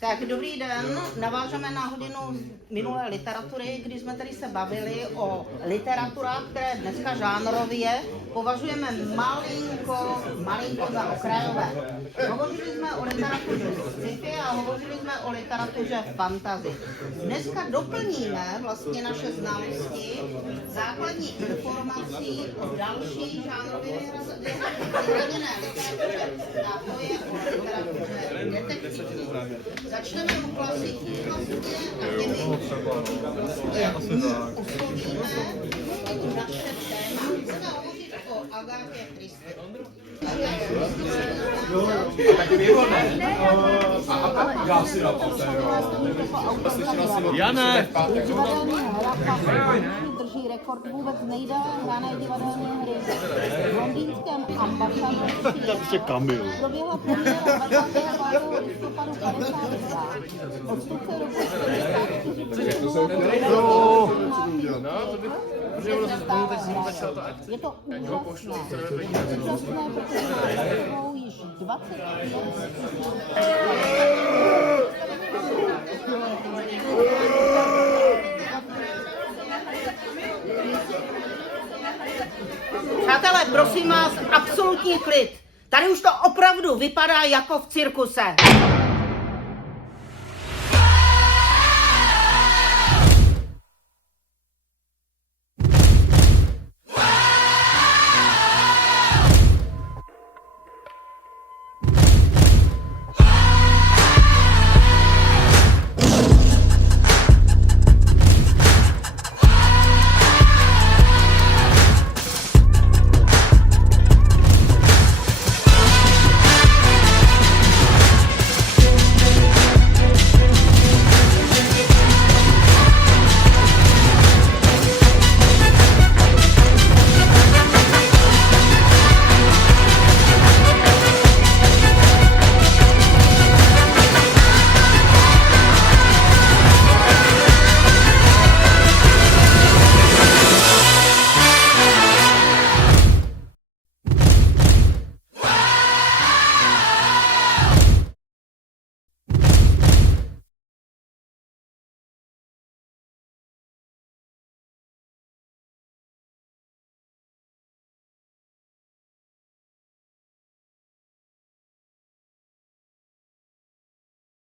Tak dobrý den, navážeme na hodinu minulé literatury, kdy jsme tady se bavili o literaturách, které dneska žánrově považujeme malinko za okrajové. Hovořili jsme o literatuře sci-fi a hovořili jsme o literatuře fantasy. Dneska doplníme vlastně naše znalosti základní informací o další žánrově vyhraněné literatuře, a to je o literatuře detektivní. Začneme u klasiky vlastně a těmi oslovíme naše téma. Chceme hovořit o Agatě Christie. Já si dám Jane! Drží rekord vůbec nejdéle hrané divadelní hry. V londýnském ambasadorství proběhla premiéra 25. listopadu 52. Odstupce roku 1944 je to úžasné, protože má již 25 Přátelé, prosím vás, absolutní klid. Tady už to opravdu vypadá jako v cirkuse.